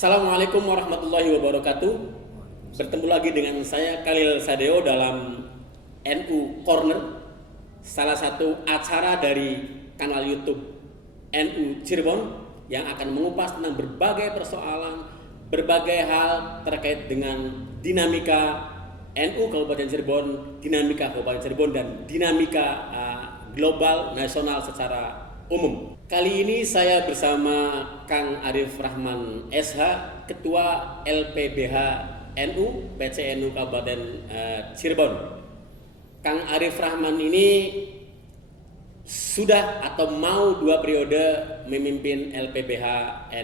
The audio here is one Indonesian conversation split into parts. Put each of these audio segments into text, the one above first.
Assalamualaikum warahmatullahi wabarakatuh. Bertemu lagi dengan saya Khalil Sadeo dalam NU Corner, salah satu acara dari kanal YouTube NU Cirebon yang akan mengupas tentang berbagai persoalan, berbagai hal terkait dengan dinamika NU Kabupaten Cirebon, dinamika Kabupaten Cirebon dan dinamika global nasional secara umum. Kali ini saya bersama Kang Arif Rahman SH, Ketua LPBH NU PCNU Kabupaten Cirebon. Kang Arif Rahman ini sudah atau mau 2 periode memimpin LPBH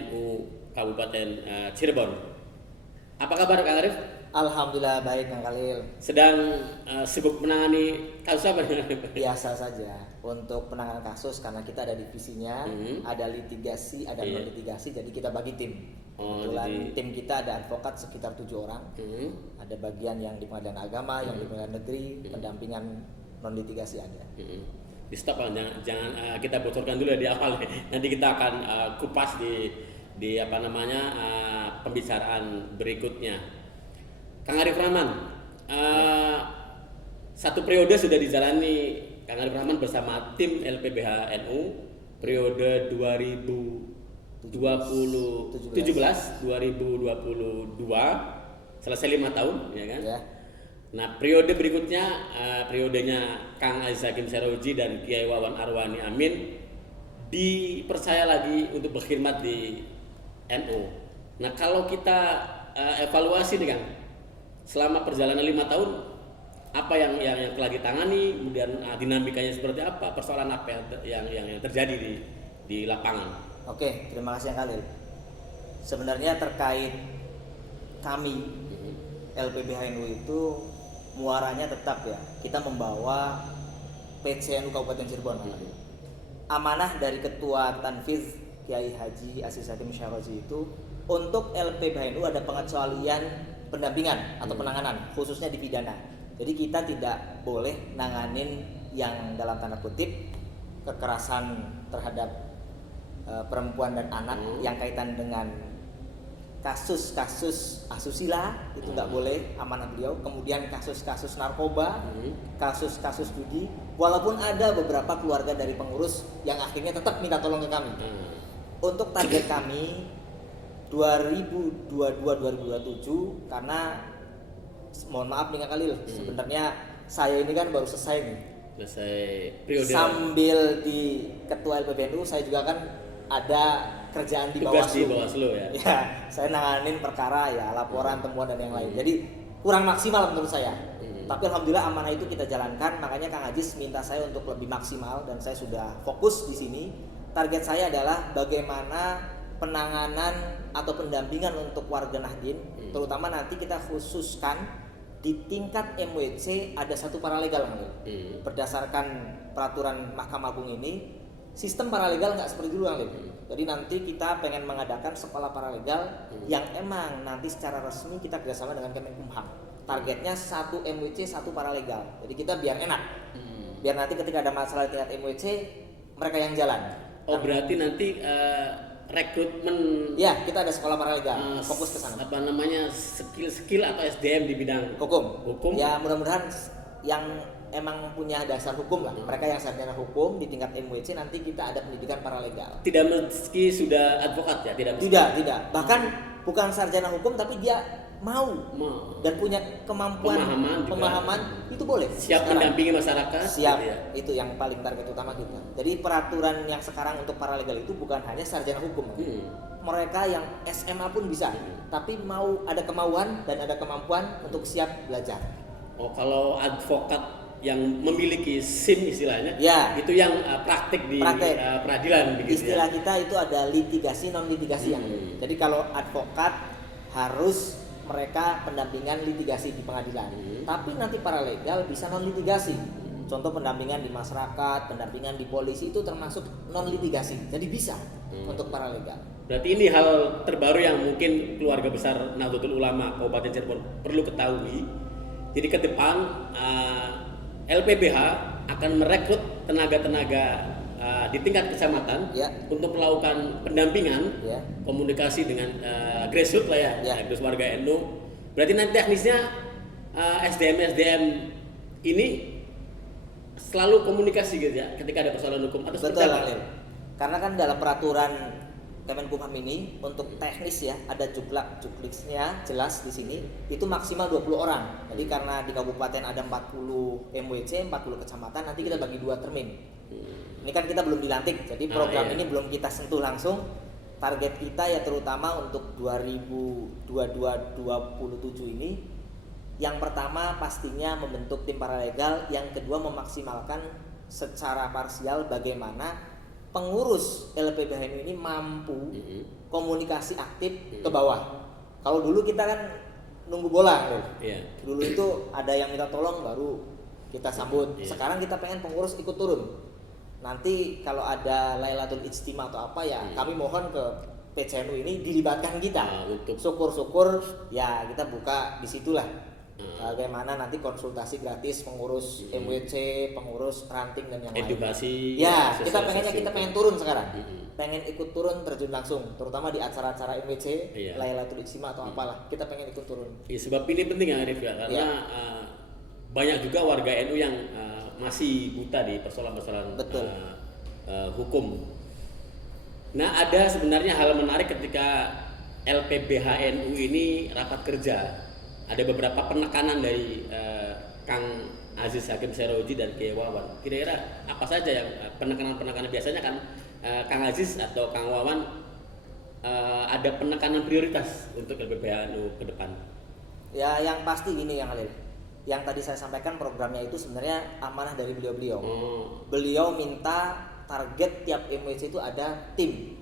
NU Kabupaten Cirebon. Apa kabar Kang Arif? Alhamdulillah baik Kang Khalil. Sedang sibuk menangani kasus apa? Biasa saja untuk penanganan kasus karena kita ada divisinya, ada litigasi, ada non litigasi, jadi kita bagi tim. Kebetulan tim kita ada advokat sekitar 7 orang, ada bagian yang di pengadilan agama, yang di pengadilan negeri, pendampingan non litigasi ada. Di stop, jangan kita bocorkan dulu ya di awal. Nanti kita akan kupas di pembicaraan berikutnya. Kang Arif Rahman, 1 periode sudah dijalani Kang Arif Rahman bersama tim LPBH NU periode 2017-2022, selesai 5 tahun, ya kan? Ya. Nah, periode berikutnya, periodenya Kang Aziz Hakim Seroji dan Kiai Wawan Arwani Amin dipercaya lagi untuk berkhidmat di NU. Nah, kalau kita evaluasi nih Kang, selama perjalanan 5 tahun, apa yang telah ditangani, kemudian dinamikanya seperti apa, persoalan apa yang terjadi di lapangan? Oke, terima kasih Kang Khalil. Sebenarnya terkait kami LPBH NU itu muaranya tetap ya, kita membawa PCNU Kabupaten Cirebon. Amanah dari Ketua Tanfiz Kiai Haji Aziz Hakim Seroji itu untuk LPBH NU ada pengecualian pendampingan atau penanganan khususnya di pidana. Jadi kita tidak boleh nanganin yang dalam tanda kutip kekerasan terhadap perempuan dan anak yang kaitan dengan kasus-kasus asusila, itu nggak boleh, amanah beliau. Kemudian kasus-kasus narkoba, kasus-kasus judi, walaupun ada beberapa keluarga dari pengurus yang akhirnya tetap minta tolong ke kami. Untuk target kami 2022-2027, karena mohon maaf nih Kang Khalil, sebenarnya saya ini kan baru selesai nih. Periode. Sambil di Ketua LPBNU saya juga kan ada kerjaan di Bawaslu ya. Ya, saya nanganin perkara ya, laporan, temuan dan yang lain. Jadi kurang maksimal menurut saya. Tapi alhamdulillah amanah itu kita jalankan, makanya Kang Aziz minta saya untuk lebih maksimal dan saya sudah fokus di sini. Target saya adalah bagaimana penanganan atau pendampingan untuk warga Nahdien, terutama nanti kita khususkan di tingkat MWC ada 1 paralegal. Berdasarkan peraturan Mahkamah Agung ini, sistem paralegal nggak seperti dulu Jadi nanti kita pengen mengadakan sekolah paralegal yang emang nanti secara resmi kita kerjasama dengan Kemenkumham. Targetnya 1 MWC 1 paralegal. Jadi kita biar enak, biar nanti ketika ada masalah di tingkat MWC mereka yang jalan. Oh, berarti nanti rekrutmen ya, kita ada sekolah paralegal fokus ke sana. Apa namanya, skill atau SDM di bidang hukum. Ya, mudah-mudahan yang emang punya dasar hukum lah. Mereka yang sarjana hukum di tingkat MWC nanti kita ada pendidikan paralegal. Tidak meski sudah advokat ya, tidak. Bahkan bukan sarjana hukum tapi dia mau dan punya kemampuan pemahaman itu boleh. Siap mendampingi masyarakat. Siap. Gitu ya. Itu yang paling target utama kita. Jadi peraturan yang sekarang untuk paralegal itu bukan hanya sarjana hukum. Mereka yang SMA pun bisa, tapi mau ada kemauan dan ada kemampuan untuk siap belajar. Oh, kalau advokat yang memiliki SIM istilahnya, ya, itu yang praktik di peradilan begitu. Istilah kita itu ada litigasi non litigasi Jadi kalau advokat harus mereka pendampingan litigasi di pengadilan, tapi nanti paralegal bisa non litigasi. Contoh pendampingan di masyarakat, pendampingan di polisi itu termasuk non litigasi. Jadi bisa untuk paralegal. Berarti ini hal terbaru yang mungkin keluarga besar Nahdlatul Ulama Kabupaten Cirebon perlu ketahui. Jadi ke depan LPBH akan merekrut tenaga-tenaga di tingkat kecamatan untuk melakukan pendampingan, komunikasi dengan grassroots lah ya, grassroots warga NU. Berarti nanti teknisnya SDM ini selalu komunikasi gitu ya ketika ada persoalan hukum atau seperti apa? Karena kan dalam peraturan Kemenkumham ini untuk teknis ya ada juklisnya jelas di sini itu maksimal 20 orang. Jadi karena di kabupaten ada 40 MWC, 40 kecamatan, nanti kita bagi 2 termin. Ini kan kita belum dilantik, jadi program ini belum kita sentuh langsung. Target kita ya terutama untuk 2022-2027 ini, yang pertama pastinya membentuk tim paralegal, yang kedua memaksimalkan secara parsial bagaimana pengurus LPBHNU ini mampu komunikasi aktif ke bawah. Kalau dulu kita kan nunggu bola, dulu itu ada yang minta tolong baru kita sambut. Sekarang kita pengen pengurus ikut turun. Nanti kalau ada Lailatul Ijtima atau apa ya, kami mohon ke PCNU ini dilibatkan kita. Syukur-syukur ya kita buka di situlah. Bagaimana nanti konsultasi gratis pengurus MWC, pengurus ranting dan yang lain. Edukasi. Ya, kita pengen turun sekarang. Pengen ikut turun terjun langsung, terutama di acara-acara MWC, Lailatul Ijtima atau apalah. Kita pengen ikut turun. Ya, sebab ini penting ya Arif ya, karena banyak juga warga NU yang masih buta di persoalan-persoalan hukum. Nah, ada sebenarnya hal menarik ketika LPBHNU ini rapat kerja. Ada beberapa penekanan dari Kang Aziz Hakim Seroji dan Kiai Wawan. Kira-kira apa saja yang penekanan-penekanan? Biasanya kan Kang Aziz atau Kang Wawan ada penekanan prioritas untuk LPBHNU ke depan. Ya, yang pasti gini yang Khalil. Yang tadi saya sampaikan programnya itu sebenarnya amanah dari beliau-beliau. Beliau minta target tiap MWC itu ada tim.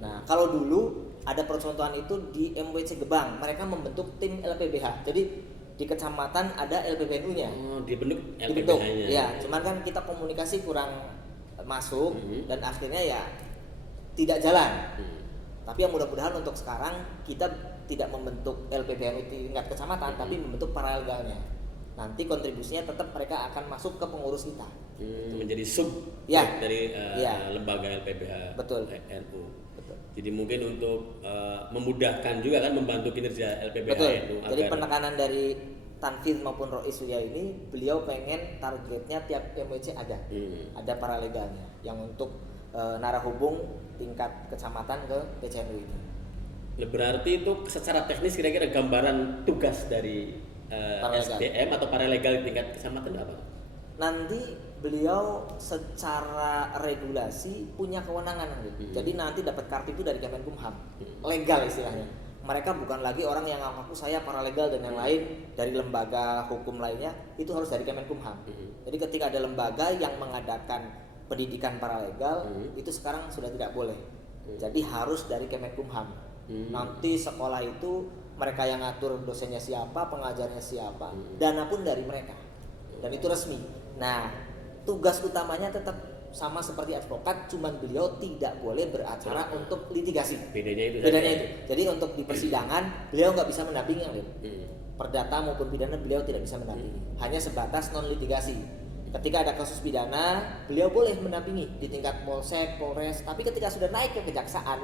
Nah, kalau dulu ada percontohan itu di MWC Gebang, mereka membentuk tim LPBH. Jadi di kecamatan ada LPBNU-nya. Dibentuk LPBH-nya. Ya, cuman kan kita komunikasi kurang masuk dan akhirnya ya tidak jalan. Tapi yang mudah-mudahan untuk sekarang kita tidak membentuk LPBNU tingkat kecamatan, tapi membentuk paralegalnya. Nanti kontribusinya tetap mereka akan masuk ke pengurus kita. Menjadi sub dari lembaga LPBH NU. Jadi mungkin untuk memudahkan juga kan membantu kinerja LPBHNU. Jadi penekanan dari Tanfidz maupun Rois Surya ini, beliau pengen targetnya tiap MWC ada paralegalnya yang untuk narahubung tingkat kecamatan ke PCNU ini. Berarti itu secara teknis kira-kira gambaran tugas dari SDM atau paralegal di tingkat kecamatan itu apa? Nanti beliau secara regulasi punya kewenangan gitu. Jadi nanti dapat kartu itu dari Kemenkumham. Legal istilahnya. Mereka bukan lagi orang yang ngaku saya paralegal dan yang lain dari lembaga hukum lainnya, itu harus dari Kemenkumham. Jadi ketika ada lembaga yang mengadakan pendidikan paralegal, itu sekarang sudah tidak boleh. Jadi harus dari Kemenkumham. Nanti sekolah itu mereka yang ngatur dosennya siapa, pengajarnya siapa, dana pun dari mereka. Dan itu resmi. Nah, tugas utamanya tetap sama seperti advokat, cuman beliau tidak boleh beracara untuk litigasi. Bedanya itu. Jadi untuk di persidangan beliau nggak bisa mendampingi perdata maupun pidana, beliau tidak bisa mendampingi. Hanya sebatas non litigasi. Ketika ada kasus pidana, beliau boleh mendampingi di tingkat Polsek, Polres. Tapi ketika sudah naik ke kejaksaan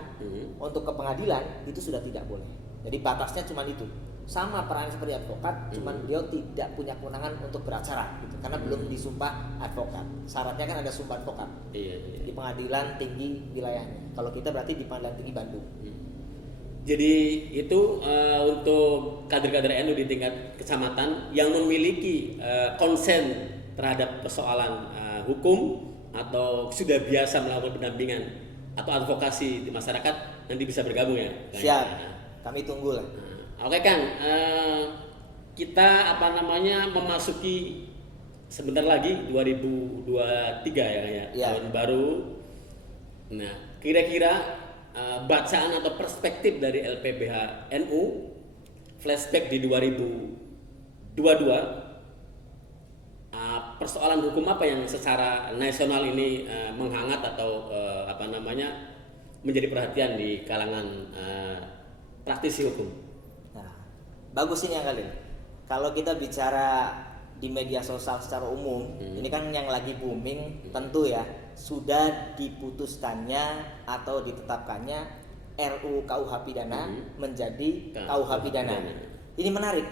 untuk ke pengadilan, itu sudah tidak boleh. Jadi batasnya cuma itu. Sama peran seperti advokat, cuman beliau tidak punya kewenangan untuk beracara gitu, karena belum disumpah advokat. Syaratnya kan ada sumpah advokat di pengadilan tinggi wilayahnya. Kalau kita berarti di pengadilan tinggi Bandung. Jadi itu untuk kader-kader NU di tingkat kecamatan yang memiliki konsen terhadap persoalan hukum atau sudah biasa melakukan pendampingan atau advokasi di masyarakat, nanti bisa bergabung ya. Siap, kami tunggu lah. Oke Kang, kita memasuki sebentar lagi 2023 ya. Tahun baru. Nah, kira-kira bacaan atau perspektif dari LPBH NU flashback di 2022, persoalan hukum apa yang secara nasional ini menghangat atau menjadi perhatian di kalangan praktisi hukum? Bagus ini yang kali. Kalau kita bicara di media sosial secara umum, ini kan yang lagi booming tentu ya sudah diputuskannya atau ditetapkannya RUU KUH pidana menjadi KUH pidana. Ini menarik.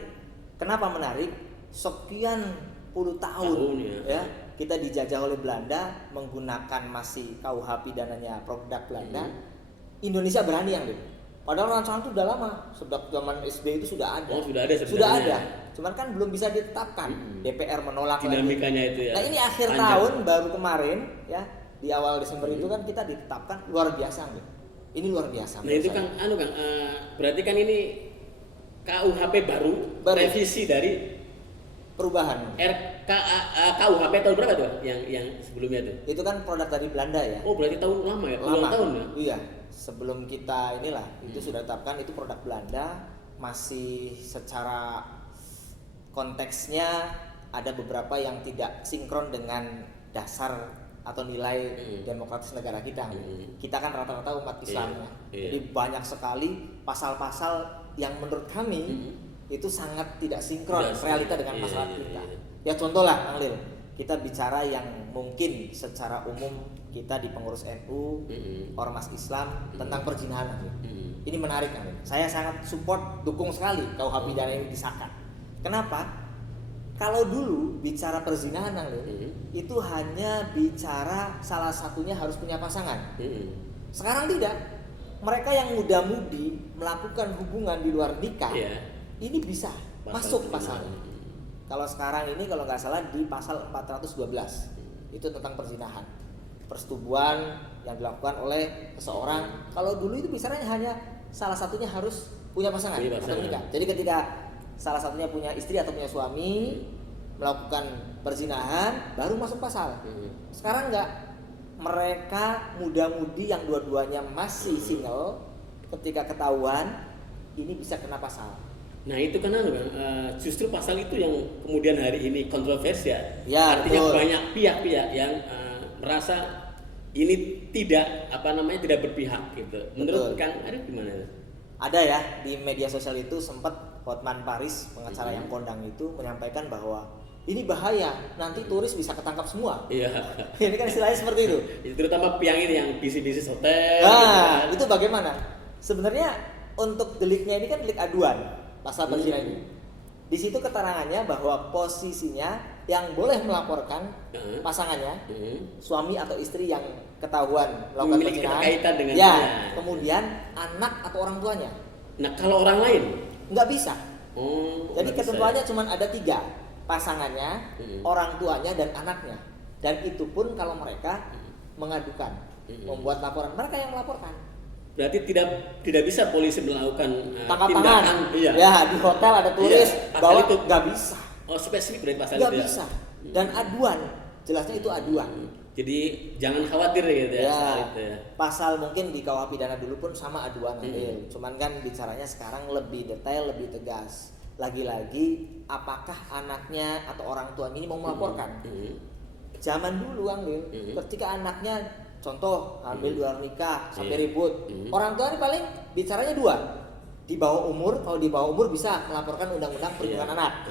Kenapa menarik? Sekian puluh tahun ya kita dijajah oleh Belanda menggunakan masih KUH pidananya produk Belanda. Indonesia berani yang itu. Padahal rancangan itu udah lama, sejak zaman SBY itu sudah ada. Oh, sudah ada sebenarnya. Sudah ada. Cuman kan belum bisa ditetapkan. DPR menolak dinamikanya lagi. Itu ya. Nah, ini akhir tahun baru kemarin ya, di awal Desember itu kan kita ditetapkan luar biasa gitu. Ini luar biasa. Nah, itu Kang, berarti kan ini KUHP baru. Revisi dari perubahan. KUHP tahun berapa tuh? Yang sebelumnya tuh? Itu kan produk dari Belanda ya. Oh, berarti tahun lama ya? Lama. Tahun ya? Iya. Sebelum kita inilah itu sudah ditetapkan, itu produk Belanda, masih secara konteksnya ada beberapa yang tidak sinkron dengan dasar atau nilai demokratis negara kita. Kita kan rata-rata umat Islam ya. Jadi banyak sekali pasal-pasal yang menurut kami itu sangat tidak sinkron realita dengan masyarakat kita. Ya contoh lah, Kang Lil, kita bicara yang mungkin secara umum kita di pengurus NU, ormas Islam tentang perzinahan. Ini menarik, Kang Lil. Saya sangat support, dukung sekali KUH pidana ini disahkan. Kenapa? Kalau dulu bicara perzinahan, Kang Lil, itu hanya bicara salah satunya harus punya pasangan. Sekarang tidak. Mereka yang muda-mudi melakukan hubungan di luar nikah, ini bisa masuk pasalnya. Kalau sekarang ini kalau nggak salah di pasal 412 itu tentang perzinahan, persetubuhan yang dilakukan oleh seseorang. Kalau dulu itu bicaranya hanya salah satunya harus punya pasangan atau menikah. Jadi ketika salah satunya punya istri atau punya suami melakukan perzinahan baru masuk pasal. Sekarang enggak. Mereka muda-mudi yang dua-duanya masih single, ketika ketahuan ini bisa kena pasal. Nah itu kan justru pasal itu yang kemudian hari ini kontroversial. Ya, artinya betul. Banyak pihak-pihak yang merasa ini tidak tidak berpihak gitu. Menurut Kang Arif gimana? Ada ya, di media sosial itu sempat Hotman Paris, pengacara yang kondang itu menyampaikan bahwa ini bahaya, nanti turis bisa ketangkap semua. Iya. Ini kan istilahnya seperti itu. Terutama yang ini yang bisnis hotel. Nah, itu bagaimana? Sebenarnya untuk deliknya ini kan delik aduan, pasal perzinahan ini. Di situ keterangannya bahwa posisinya yang boleh melaporkan pasangannya, suami atau istri yang ketahuan melakukan perzinahan, kemudian anak atau orang tuanya. Nah kalau orang lain nggak bisa. Jadi ketentuannya cuma ada 3, pasangannya, orang tuanya dan anaknya. Dan itu pun kalau mereka mengadukan, membuat laporan, mereka yang melaporkan. Berarti tidak bisa polisi melakukan tangkap tindakan. tangan. Ya, di hotel ada tulis bahwa itu nggak bisa. Oh, spesifik berarti pasal nggak itu. Bisa. Dan aduan, jelasnya itu aduan. Jadi jangan khawatir gitu ya. Itu ya. Pasal mungkin di KUH pidana dulu pun sama aduan. Cuman kan bicaranya sekarang lebih detail, lebih tegas. Lagi-lagi apakah anaknya atau orang tua ini mau melaporkan? Zaman dulu Anggil, ketika anaknya contoh ambil luar nikah sampai ribut, orang tua ini paling bicaranya 2, di bawah umur. Kalau di bawah umur bisa melaporkan undang-undang perlindungan anak.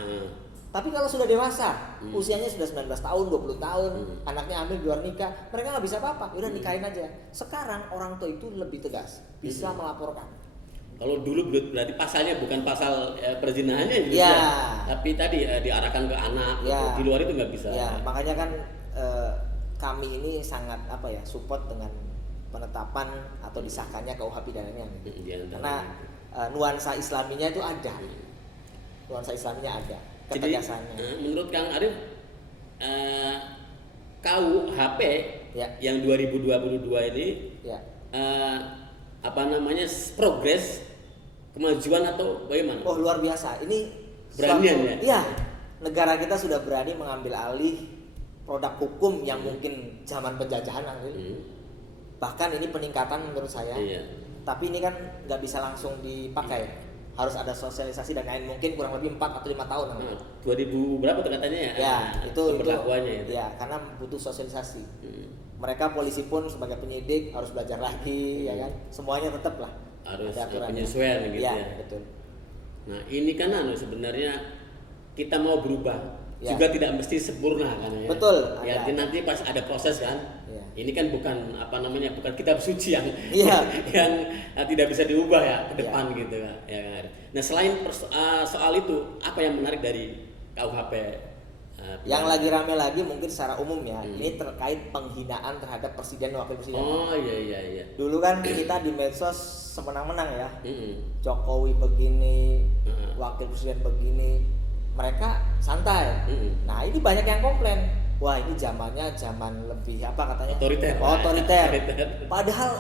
Tapi kalau sudah dewasa, usianya sudah 19 tahun, 20 tahun, anaknya ambil luar nikah, mereka nggak bisa apa-apa, udah nikahin aja. Sekarang orang tua itu lebih tegas, bisa melaporkan. Kalau dulu berarti pasalnya bukan pasal perzinahannya gitu tapi tadi diarahkan ke anak, di luar itu nggak bisa. Ya, makanya kan kami ini sangat support dengan penetapan atau disahkannya KUH pidananya. Karena nuansa Islaminya itu ada. Nuansa Islaminya ada. Ketegasannya. Jadi, menurut Kang Arif KUHP yang 2022 ini progres kemajuan atau bagaimana? Oh, luar biasa. Ini beranian ya? Iya. Negara kita sudah berani mengambil alih produk hukum yang mungkin zaman penjajahan bahkan ini peningkatan menurut saya. Tapi ini kan nggak bisa langsung dipakai, harus ada sosialisasi dan lain, mungkin kurang lebih 4 atau 5 tahun. 2000 berapa tuh katanya ya? Itu berlakuannya ya, karena butuh sosialisasi. Mereka polisi pun sebagai penyidik harus belajar lagi, ya kan? Semuanya tetap lah harus penyesuaian gitu ya. Betul. Nah ini kan sebenarnya kita mau berubah juga tidak mesti sempurna kan ya. Betul. Ya nanti pas ada proses kan. Ya. Ini kan bukan bukan kitab suci yang Iya. yang tidak bisa diubah ya ke depan Iya. gitu ya kan. Nah selain soal itu apa yang menarik dari KUHP? Yang lagi rame lagi mungkin secara umum ya, ini terkait penghinaan terhadap presiden dan wakil presiden. Oh iya. Dulu kan kita di medsos semenang-menang ya. Jokowi begini, wakil presiden begini, mereka santai. Nah ini banyak yang komplain. Wah ini zamannya zaman lebih apa katanya? Otoriter. Padahal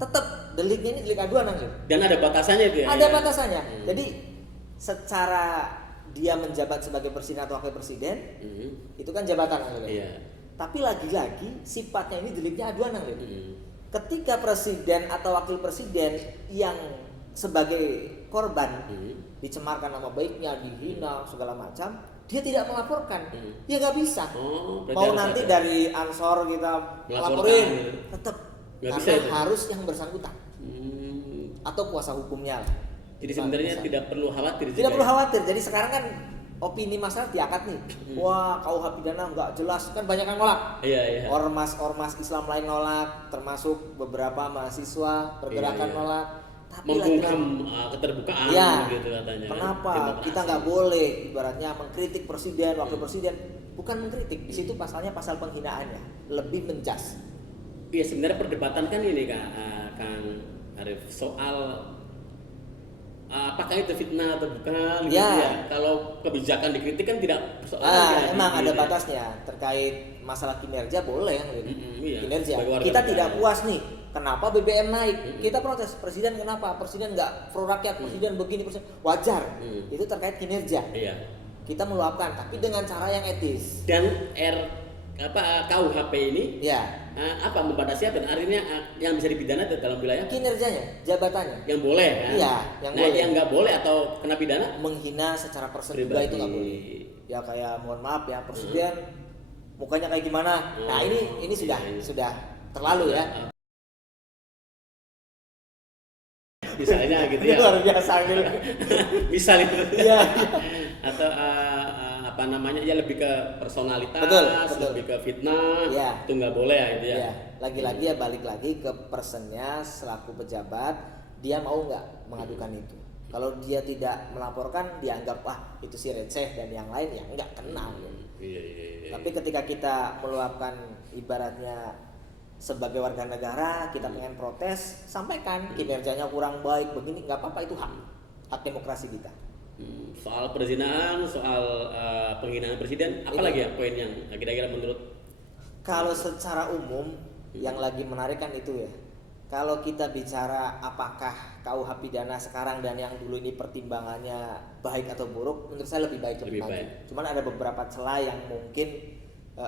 tetap deliknya ini delik aduan gitu. Dan ada batasannya itu ya. Ada batasannya. Jadi secara dia menjabat sebagai presiden atau wakil presiden, itu kan jabatan gitu. Iya. Tapi lagi-lagi sifatnya ini deliknya aduan gitu. Ketika presiden atau wakil presiden yang sebagai korban dicemarkan nama baiknya, dihina segala macam, dia tidak melaporkan, ya nggak bisa. Mau nanti dari Ansor kita laporin, tetap karena harus yang bersangkutan atau kuasa hukumnya lah. Jadi sebenarnya tidak perlu khawatir. Tidak perlu khawatir. Jadi sekarang kan opini masyarakat diangkat nih. Wah, KUH pidana nggak jelas, kan banyak yang nolak. Iya. Ormas Islam lain nolak, termasuk beberapa mahasiswa pergerakan nolak. Tapi membungkam keterbukaan gitu katanya. Kenapa kita nggak boleh ibaratnya mengkritik presiden, wakil presiden? Bukan mengkritik, di situ pasalnya pasal penghinaannya, lebih menjas. Iya sebenarnya perdebatan kan ini Kang Arif soal apakah itu fitnah atau bukan gitu ya. Kalau kebijakan dikritik kan tidak soal emang ada batasnya terkait masalah kinerja boleh kinerja. Kita tidak puas nih, kenapa BBM naik? Kita protes, presiden kenapa? Presiden nggak pro rakyat, presiden begini, presiden wajar. Itu terkait kinerja. Kita meluapkan, tapi dengan cara yang etis. Dan KUHP ini membatasi apa? Artinya yang bisa dipidana dalam wilayah kinerjanya, jabatannya. Yang boleh kan? Iya, yang boleh. Yang nggak boleh atau kena pidana? Menghina secara person juga itu nggak boleh. Ya kayak mohon maaf ya presiden mukanya kayak gimana? Nah ini sudah terlalu ya. Misalnya gitu ya. Luar biasa gitu. Misal itu. Iya. Atau lebih ke personalitas, betul. Lebih ke fitnah, itu nggak boleh ya itu ya. Lagi-lagi ya balik lagi ke personnya selaku pejabat, dia mau nggak mengadukan itu. Kalau dia tidak melaporkan, dianggap itu si receh dan yang lain yang nggak kenal. Iya. Tapi ketika kita meluapkan ibaratnya sebagai warga negara, kita pengen protes, sampaikan kinerjanya kurang baik begini, nggak apa-apa, itu hak demokrasi kita. Soal perzinahan, soal penghinaan presiden, apalagi ya poin yang kira-kira menurut? Kalau secara umum yang lagi menarik kan itu ya. Kalau kita bicara apakah KUH pidana sekarang dan yang dulu ini pertimbangannya baik atau buruk, menurut saya lebih baik. Cuman ada beberapa celah yang mungkin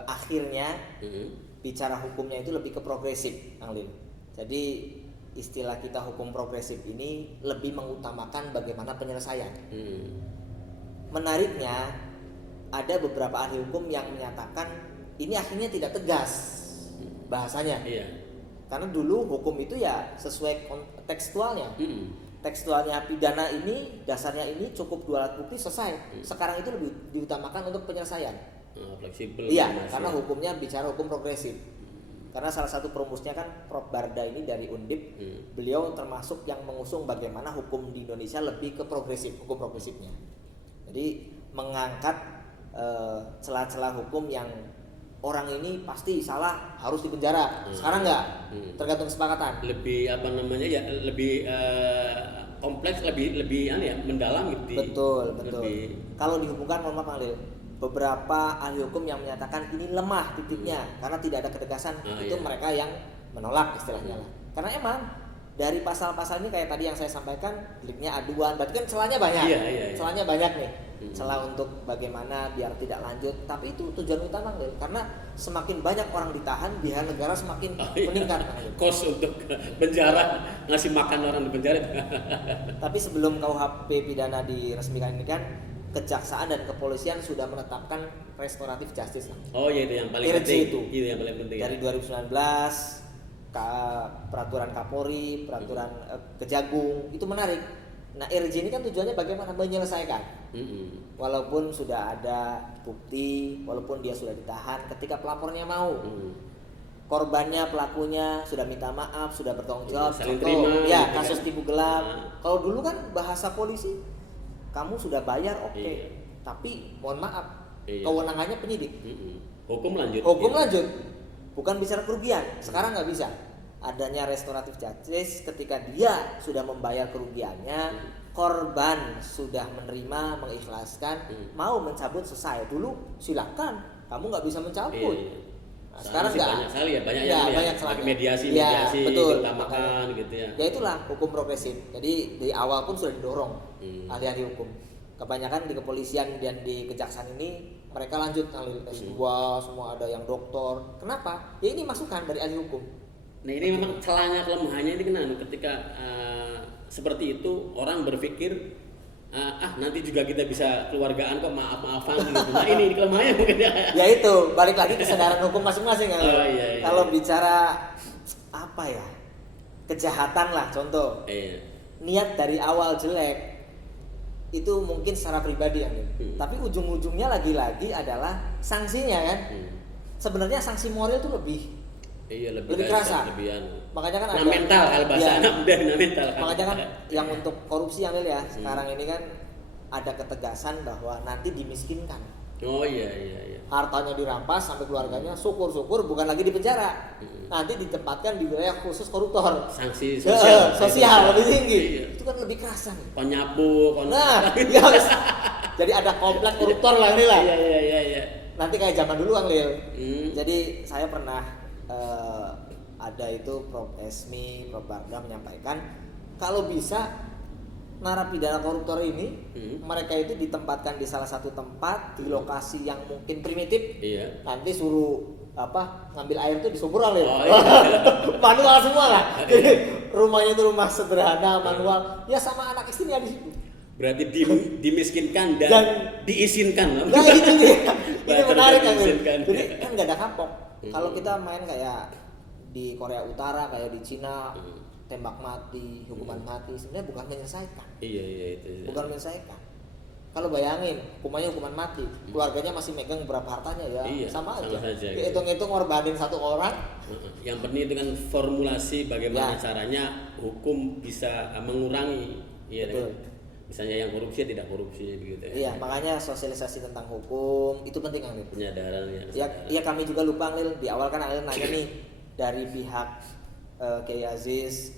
akhirnya bicara hukumnya itu lebih ke progresif, Anglin. Jadi istilah kita hukum progresif ini lebih mengutamakan bagaimana penyelesaian. Menariknya ada beberapa ahli hukum yang menyatakan ini akhirnya tidak tegas bahasanya. Karena dulu hukum itu ya sesuai tekstualnya. Tekstualnya pidana ini, dasarnya ini cukup 2 alat bukti selesai. Sekarang itu lebih diutamakan untuk penyelesaian. Fleksibel. Iya, karena hukumnya bicara hukum progresif. Karena salah satu perumusnya kan Prof. Barda ini dari Undip, beliau termasuk yang mengusung bagaimana hukum di Indonesia lebih ke progresif, hukum progresifnya. Jadi mengangkat celah-celah hukum yang orang ini pasti salah harus dipenjara. Sekarang enggak, tergantung kesepakatan. Lebih lebih kompleks, lebih mendalam gitu. Betul. Kalau dihubungkan mohon maaf Anglil, beberapa ahli hukum yang menyatakan ini lemah titiknya karena tidak ada ketegasan, itu mereka yang menolak istilahnya lah. Karena emang dari pasal-pasal ini kayak tadi yang saya sampaikan, deliknya aduan, berarti kan celahnya banyak. Celahnya banyak nih. Celah untuk bagaimana biar tidak lanjut, tapi itu tujuan utama karena semakin banyak orang ditahan, biaya negara semakin meningkat. Kos untuk penjara, ngasih makan orang di penjara. Tapi sebelum KUHP pidana diresmikan ini kan kejaksaan dan kepolisian sudah menetapkan restoratif justice. Oh iya, itu yang paling penting. Itu yang paling penting. Dari 2019 peraturan Kapolri, peraturan Kejagung itu menarik Nah, RJ ini kan tujuannya bagaimana menyelesaikan. Walaupun sudah ada bukti, walaupun dia sudah ditahan, ketika pelapornya mau, korbannya, pelakunya sudah minta maaf, sudah bertanggung jawab. Contoh, ya kasus tipu gelap. Kalau dulu kan bahasa polisi, kamu sudah bayar, oke. Tapi mohon maaf, kewenangannya penyidik. Hukum lanjut. Lanjut. Bukan bicara kerugian. Sekarang nggak bisa. Adanya restoratif justice ketika dia sudah membayar kerugiannya, korban sudah menerima, mengikhlaskan, mau mencabut selesai. Dulu silakan, kamu nggak bisa mencabut. Nah, sekarang nggak. Banyak sekali ya, banyak mediasi diutamakan gitu ya. Ya itulah hukum progresif. Jadi dari awal pun sudah didorong ahli-ahli hukum. Kebanyakan di kepolisian dan di kejaksaan ini mereka lanjut ahli S2, semua ada yang doktor. Kenapa? Ya ini masukan dari ahli hukum. Nah ini memang celahnya, kelemahannya ini ketika seperti itu orang berpikir nanti juga kita bisa keluargaan kok, maaf-maafan gitu. Nah ini kelemahannya mungkin ya. Ya itu balik lagi kesadaran hukum masing-masing kan. Iya. Kalau bicara apa ya, kejahatan lah contoh. Niat dari awal jelek itu mungkin secara pribadi ya. Tapi ujung-ujungnya lagi-lagi adalah sanksinya kan. Sebenarnya sanksi moral itu lebih kerasa. Makanya kan ada mental, kalau bahasa anak muda mental. Makanya kan yang untuk korupsi yang ya sekarang ini kan ada ketegasan bahwa nanti dimiskinkan. Oh iya. Hartanya dirampas sampai keluarganya, syukur-syukur bukan lagi di penjara. Nanti ditempatkan di wilayah khusus koruptor. Sanksi sosial lebih tinggi. Itu kan lebih kerasa nih. Penyapu, Nah, jadi ada komplek koruptor lah ini lah. Iya. Nanti kayak zaman dulu Kang Lil. Jadi saya pernah ada itu Prof. Esmi, Prof. Barda menyampaikan kalau bisa narapidana koruptor ini mereka itu ditempatkan di salah satu tempat di lokasi yang mungkin primitif. Nanti suruh ngambil air itu di sumur lah. Manual semua lah. Jadi rumahnya itu rumah sederhana, manual. Ya sama anak istrinya di situ. Berarti dimiskinkan dan diizinkan. Nah ini menarik kan. Jadi kan nggak ada kapok. Kalau kita main kayak di Korea Utara, kayak di Cina, tembak mati, hukuman mati, sebenarnya bukan menyelesaikan. Iya itu. Bukan menyelesaikan. Kalau bayangin hukumannya hukuman mati, keluarganya masih megang berapa hartanya ya, sama aja. Hitung-hitung ngorbanin satu orang. Yang penting itu kan formulasi bagaimana caranya hukum bisa mengurangi. Betul. Misalnya yang korupsi tidak korupsi gitu ya. Iya, makanya sosialisasi tentang hukum itu penting kan, Lil. Penyadaran ya. Ya kami juga lupa Lil, di awal kan Lil nanya nih dari pihak Kiai Aziz,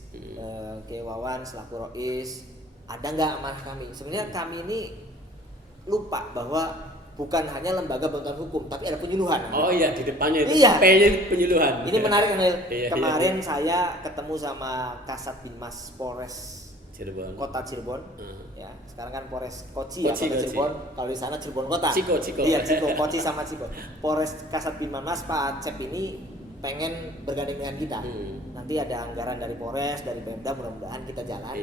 Kiai Wawan selaku Rois, ada nggak amanah kami? Sebenarnya kami ini lupa bahwa bukan hanya lembaga bantuan hukum, tapi ada penyuluhan. Oh iya, di depannya itu. Iya. P-nya penyuluhan. Ini menarik kan, Lil. Kemarin iya. saya ketemu sama Kasat Binmas Polres Kota Cirebon. Ya, sekarang kan Polres Koci ya, Kota Cirebon. Kalau di sana Cirebon Kota. Ciko. Iya, Ciko, Koci sama Ciko. Polres Kasat Binmas Pak Acep ini pengen bergandeng dengan kita. Nanti ada anggaran dari Polres, dari Pemda, mudah-mudahan kita jalan.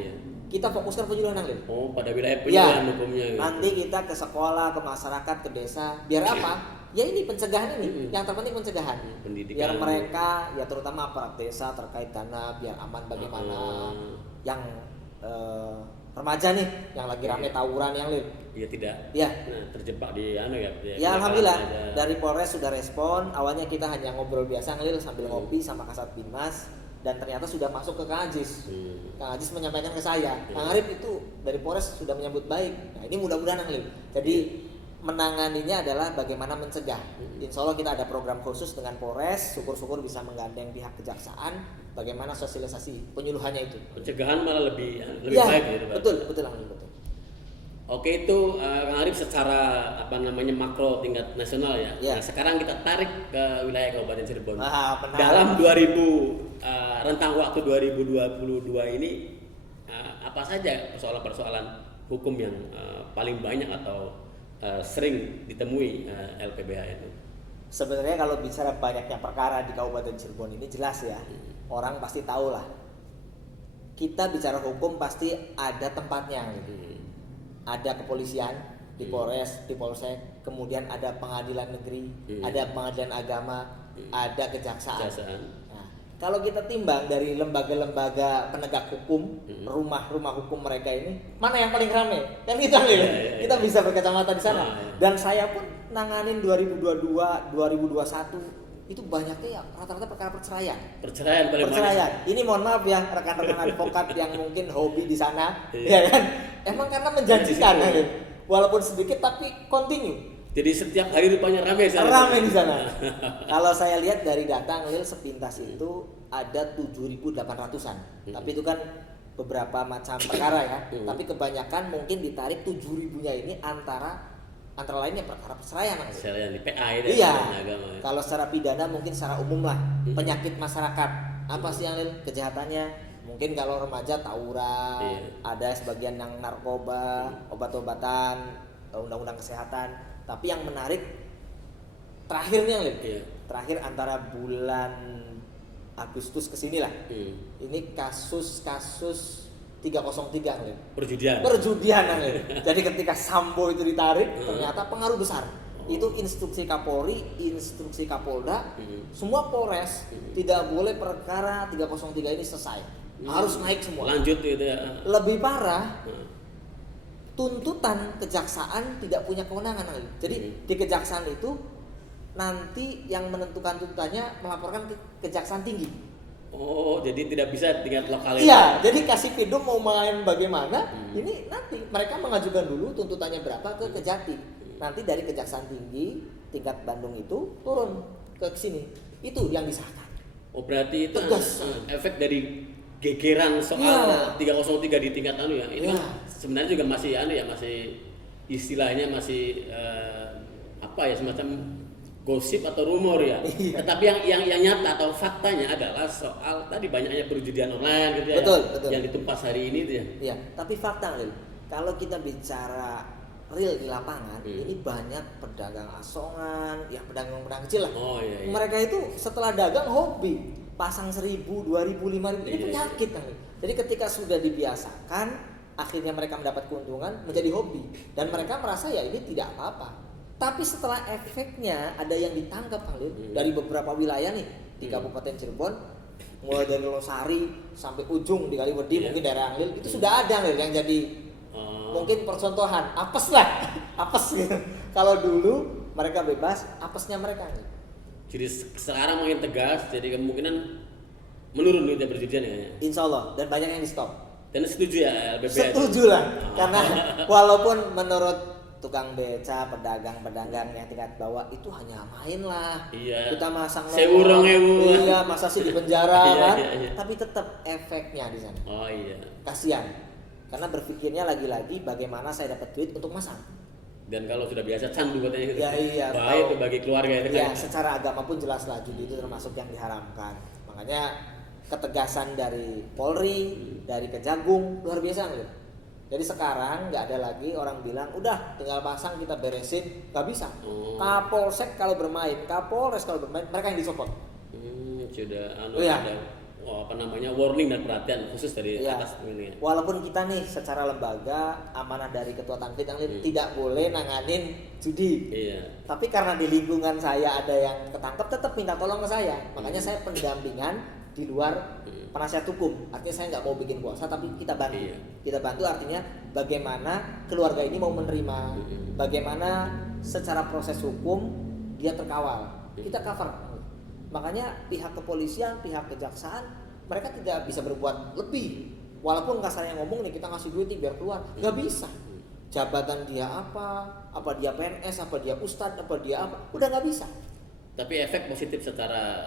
Kita fokuskan penyuluhan Lil. Oh, pada wilayah penyuluhan hukumnya. Nanti kita ke sekolah, ke masyarakat, ke desa. Biar apa? Ya ini pencegahan ini. Yang terpenting pencegahan. Pendidikan. Biar mereka, ya terutama aparat desa terkait dana biar aman bagaimana. Yang remaja nih yang lagi rame tawuran yang Lil. Iya tidak. Ya. Nah, terjebak di Ya alhamdulillah dari Polres sudah respon. Awalnya kita hanya ngobrol biasa Lil sambil ngopi sama Kasat Binmas dan ternyata sudah masuk ke Kang Aziz. Kang Aziz menyampaikan ke saya, Kang Arif itu dari Polres sudah menyambut baik. Nah, ini mudah-mudahan Lil. Jadi menanganinya adalah bagaimana mencegah. Insya Allah kita ada program khusus dengan Polres. Syukur-syukur bisa menggandeng pihak kejaksaan. Bagaimana sosialisasi penyuluhannya itu? Pencegahan malah lebih baik gitu, Pak. Betul. Oke, itu Kang Arif secara makro tingkat nasional ya. Nah, sekarang kita tarik ke wilayah Kabupaten Cirebon. Dalam rentang waktu 2022 ini apa saja persoalan-persoalan hukum yang paling banyak atau sering ditemui LPBH itu? Sebenarnya kalau bicara banyaknya perkara di Kabupaten Cirebon ini jelas ya. Orang pasti tahu lah. Kita bicara hukum pasti ada tempatnya gitu. Ada kepolisian di Polres, di Polsek, kemudian ada pengadilan negeri, ada pengadilan agama, ada kejaksaan. Nah, kalau kita timbang dari lembaga-lembaga penegak hukum, rumah-rumah hukum mereka ini, mana yang paling ramai? Kan kita kita bisa berkacamata di sana. Dan saya pun nanganin 2022, 2021 itu banyaknya ya rata-rata perkara perceraian. Perceraian. Ini mohon maaf ya rekan-rekan advokat yang mungkin hobi di sana, ya kan? Emang karena menjanjikan, walaupun sedikit tapi continue. Jadi setiap hari rupanya ramai di sana. Kalau saya lihat dari data ngelil sepintas itu ada 7.800-an. Tapi itu kan beberapa macam perkara ya. Tapi kebanyakan mungkin ditarik 7.000-nya ini antara lainnya perkara perceraian. Perceraian di PA itu. Iya. Kalau secara pidana mungkin secara umum lah, penyakit masyarakat. Apa sih yang kejahatannya? Mungkin kalau remaja tawuran, ada sebagian yang narkoba, obat-obatan, undang-undang kesehatan. Tapi yang menarik terakhirnya terakhir antara bulan Agustus kesini lah. Ini kasus 303 perjudian. Jadi ketika Sambo itu ditarik, ternyata pengaruh besar. Itu instruksi Kapolri, instruksi Kapolda, semua Polres tidak boleh perkara 303 ini selesai. Harus naik semua. Lanjut gitu ya. Lebih parah, tuntutan kejaksaan tidak punya kewenangan. Jadi di kejaksaan itu nanti yang menentukan tuntutannya melaporkan ke kejaksaan tinggi. Oh, jadi tidak bisa tingkat lokal. Iya, jadi kasih pidum mau main bagaimana, ini nanti mereka mengajukan dulu tuntutannya berapa ke Kejati. Nanti dari kejaksaan tinggi tingkat Bandung itu turun ke sini. Itu yang disahkan. Oh, berarti itu tegas. Efek dari gegeran soal 303 di tingkat ya. Ini kan sebenarnya juga masih masih istilahnya masih semacam gosip atau rumor ya. Tetapi yang nyata atau faktanya adalah soal tadi banyaknya perjudian online gitu ya. Betul. Yang ditumpas hari ini itu ya. Iya, tapi fakta kalau kita bicara real di lapangan, ini banyak pedagang asongan, ya pedagang-pedagang kecil lah. Mereka itu setelah dagang hobi. Pasang 1.000, 2.000, 5.000 ini penyakit kan. Jadi ketika sudah dibiasakan, akhirnya mereka mendapat keuntungan menjadi hobi dan mereka merasa ya ini tidak apa-apa. Tapi setelah efeknya ada yang ditangkap dari beberapa wilayah nih di Kabupaten Cirebon, mulai dari Losari sampai ujung di Kaliwedi, mungkin daerah Anglil itu sudah ada yang jadi mungkin percontohan apes gitu. Kalau dulu mereka bebas, apesnya mereka nih. Jadi sekarang makin tegas, jadi kemungkinan menurun duitnya perjudian ya. Insya Allah, dan banyak yang di stop. Dan setuju ya LBB? Setuju lah, karena walaupun menurut tukang beca, pedagang-pedagang yang tingkat bawah itu hanya main lah. Kita masang sewu. Iya, masa sih di penjara kan? Tapi tetap efeknya di sana. Kasihan, karena berpikirnya lagi-lagi bagaimana saya dapat duit untuk masang. Dan kalau sudah biasa candu katanya gitu. Baik itu bagi keluarga itu kan. Secara agama pun jelas lah judi itu termasuk yang diharamkan. Makanya ketegasan dari Polri, dari Kejagung luar biasa gitu. Jadi sekarang nggak ada lagi orang bilang udah tinggal pasang kita beresin, nggak bisa. Kapolsek kalau bermain, Kapolres kalau bermain, mereka yang dicopot. Sudah ada warning dan perhatian khusus dari atas ini. Walaupun kita nih secara lembaga amanah dari Ketua Tanfid tidak boleh nanganin judi. Tapi karena di lingkungan saya ada yang ketangkep tetap minta tolong ke saya. Makanya saya pendampingan di luar penasihat hukum. Artinya saya nggak mau bikin kuasa tapi kita bantu. Kita bantu artinya bagaimana keluarga ini mau menerima, bagaimana secara proses hukum dia terkawal. Kita cover. Makanya pihak kepolisian, pihak kejaksaan mereka tidak bisa berbuat lebih. Walaupun kasarnya ngomong nih kita ngasih duit nih biar keluar, nggak bisa. Jabatan dia apa dia PNS, apa dia ustadz, apa dia apa, udah nggak bisa. Tapi efek positif secara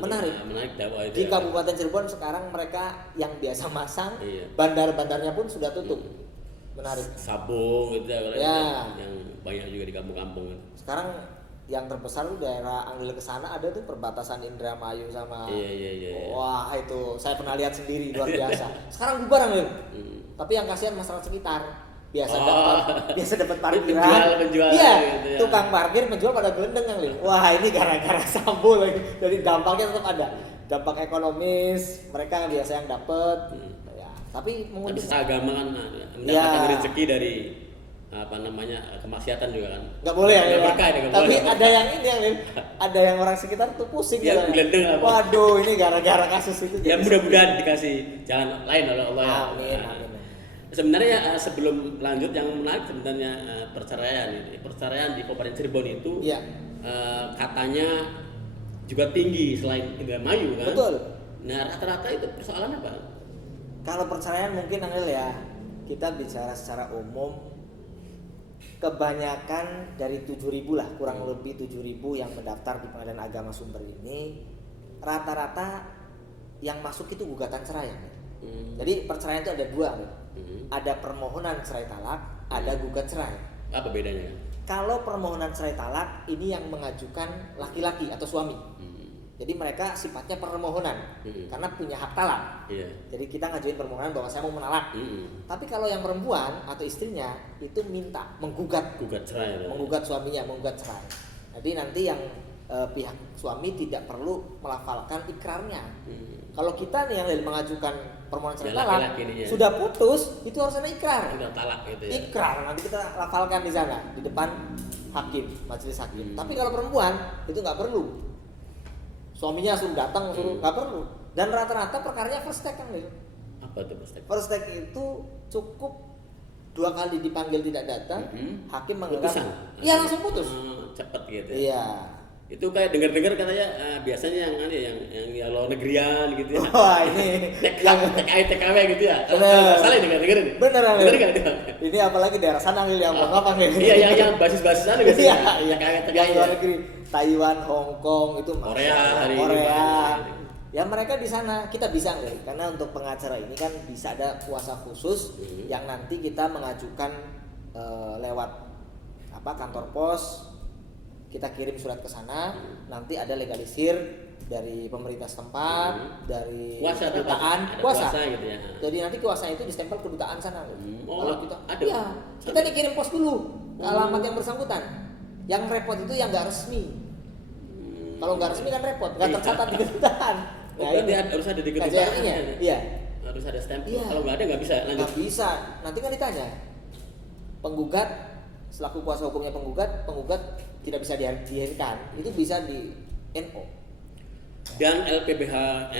menarik dakwah itu. Di Kabupaten Cirebon sekarang mereka yang biasa masang, bandar-bandarnya pun sudah tutup. Menarik. Sabung gitu ya. Yang banyak juga di kampung-kampung. Sekarang yang terbesar tuh daerah Anglil ke sana ada tuh perbatasan Indramayu sama wah itu saya pernah lihat sendiri luar biasa. Sekarang bubar Anglil. Tapi yang kasihan masyarakat sekitar biasa dapat parkiran. Penjual iya, gitu ya. Tukang parkir penjual pada gelendeng Anglil. Wah, ini gara-gara Sambo lagi. Jadi dampaknya tetap ada. Dampak ekonomis mereka biasa yang dapat. Ya, tapi agama kan mendapatkan rezeki dari kemaksiatan juga kan. Nggak boleh ya. Berkah, tapi ada yang ini yang ada yang orang sekitar tuh pusing ya. Gelendeng apa. Waduh, ini gara-gara kasus itu. Ya mudah-mudahan dikasih jalan lain oleh Allah ya. Amin. Sebenarnya sebelum lanjut yang menarik sebenarnya perceraian di Kabupaten Cirebon itu ya. Katanya juga tinggi selain Indramayu kan. Betul. Nah rata-rata itu persoalan apa? Kalau perceraian mungkin Angel ya, kita bicara secara umum kebanyakan dari 7.000 lah, kurang lebih 7.000 yang mendaftar di Pengadilan Agama Sumber ini, rata-rata yang masuk itu gugatan cerai. Jadi perceraian itu ada dua, ada permohonan cerai talak, ada gugat cerai. Apa bedanya? Kalau permohonan cerai talak ini yang mengajukan laki-laki atau suami. Jadi mereka sifatnya permohonan karena punya hak talak. Jadi kita ngajuin permohonan bahwa saya mau menalak. Tapi kalau yang perempuan atau istrinya itu minta menggugat cerai, menggugat suaminya, menggugat cerai. Jadi nanti yang pihak suami tidak perlu melafalkan ikrarnya. Kalau kita nih yang mengajukan permohonan cerai talak sudah putus, itu harus ada ikrar. Sudah talak gitu ya. Ikrar nanti kita lafalkan di sana di depan hakim, majelis hakim. Tapi kalau perempuan itu nggak perlu. Suaminya suruh datang, nggak perlu. Dan rata-rata perkaranya first take kan, Apa itu first take? First take itu cukup 2 kali dipanggil tidak datang, hakim menganggap iya langsung putus. Cepet gitu. Iya. Itu kayak dengar-dengar katanya biasanya yang luar negerian gitu ya. Wah ini TKW gitu ya. Salah dengar-dengar ini. Bener enggak? Ini apalagi daerah sana yang mohon maaf nih. Iya yang basis-basis sana gitu ya. Yang luar negeri, Taiwan, Hong Kong itu Korea. Ya mereka di sana kita bisa nggak? Karena untuk pengacara ini kan bisa ada kuasa khusus yang nanti kita mengajukan lewat kantor pos. Kita kirim surat ke sana, nanti ada legalisir dari pemerintah setempat, dari kedutaan, kuasa gitu ya. Jadi nanti kuasa itu distempel kedutaan sana. Kalau kita kita dikirim pos dulu ke alamat yang bersangkutan. Yang repot itu yang nggak resmi. Kalau nggak resmi kan repot, nggak tercatat di kedutaan. Berarti harus ada di kedutaan. Iya. Harus ada stempel. Kalau nggak ada nggak bisa lanjut. Nggak bisa. Nanti kan ditanya. Penggugat selaku kuasa hukumnya penggugat tidak bisa dihadirkan, itu bisa di NO. Dan LPBH